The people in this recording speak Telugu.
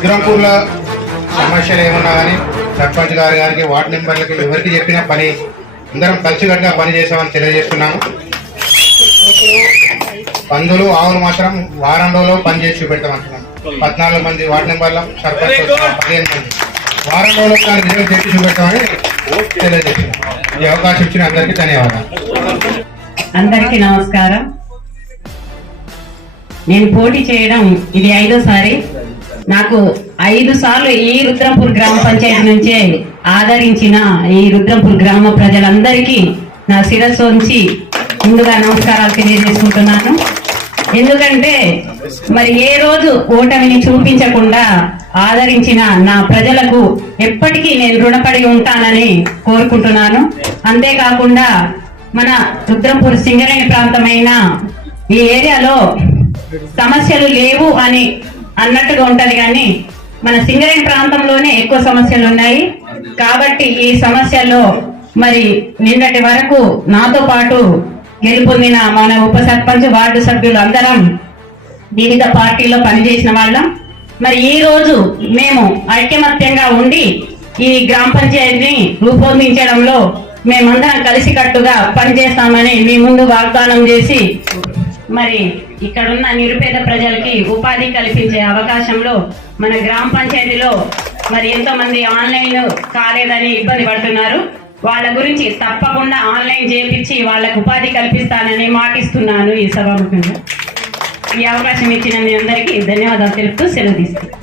రుద్రంపూర్లో సమస్యలు ఏమన్నా కానీ సర్పంచ్ గారికి వార్డు మెంబర్లకి ఎవరికి చెప్పినా పని అందరం కలిసికట్టుగా పని చేసామని తెలియజేస్తున్నాము. పందులు ఆవులు మాత్రం వారం రోజుల్లో పని చేసి చూపెడతామంటున్నాం. 14 మంది వార్డు మెంబర్ల సర్పంచ్ 15 మంది వారం రోజుల్లో రిజల్ట్ చేసి చూపెడతామని తెలియజేస్తున్నాం. ఈ అవకాశం ఇచ్చిన అందరికీ ధన్యవాదాలు. అందరికీ నమస్కారం. నేను పోటీ చేయడం ఇది 5వ సారి. నాకు 5 సార్లు ఈ రుద్రంపూర్ గ్రామ పంచాయతీ నుంచే ఆదరించిన ఈ రుద్రంపూర్ గ్రామ ప్రజలందరికీ నా శిరస్సు ఉంచి ముందుగా నమస్కారాలు తెలియజేసుకుంటున్నాను. ఎందుకంటే మరి ఏ రోజు ఓటమిని చూపించకుండా ఆదరించిన నా ప్రజలకు ఎప్పటికీ నేను రుణపడి ఉంటానని కోరుకుంటున్నాను. అంతేకాకుండా మన రుద్రంపూర్ సింగరేణి ప్రాంతమైన ఈ ఏరియాలో సమస్యలు లేవు అని అన్నట్టుగా ఉంటది, కానీ మన సింగరేణి ప్రాంతంలోనే ఎక్కువ సమస్యలు ఉన్నాయి. కాబట్టి ఈ సమస్యల్లో మరి నిన్నటి వరకు నాతో పాటు గెలుపొందిన మన ఉప సర్పంచ్ వార్డు సభ్యులు అందరం వివిధ పార్టీల్లో పనిచేసిన వాళ్ళం. మరి ఈ రోజు మేము ఐకమత్యంగా ఉండి ఈ గ్రామ పంచాయతీని రూపొందించడంలో మేమందరం కలిసికట్టుగా పనిచేస్తామని మీ ముందు వాగ్దానం చేసి మరి ఇక్కడున్న నిరుపేద ప్రజలకి ఉపాధి కల్పించే అవకాశంలో మన గ్రామ పంచాయతీలో మరి ఎంతో మంది ఆన్లైన్ కాలేదని ఇబ్బంది పడుతున్నారు. వాళ్ళ గురించి తప్పకుండా ఆన్లైన్ చేపించి వాళ్ళకు ఉపాధి కల్పిస్తానని మాటిస్తున్నాను. ఈ సభాముఖంగా ఈ అవకాశం ఇచ్చిన మీ అందరికీ ధన్యవాదాలు తెలుపుతూ సెలవు తీసుకుంటాను.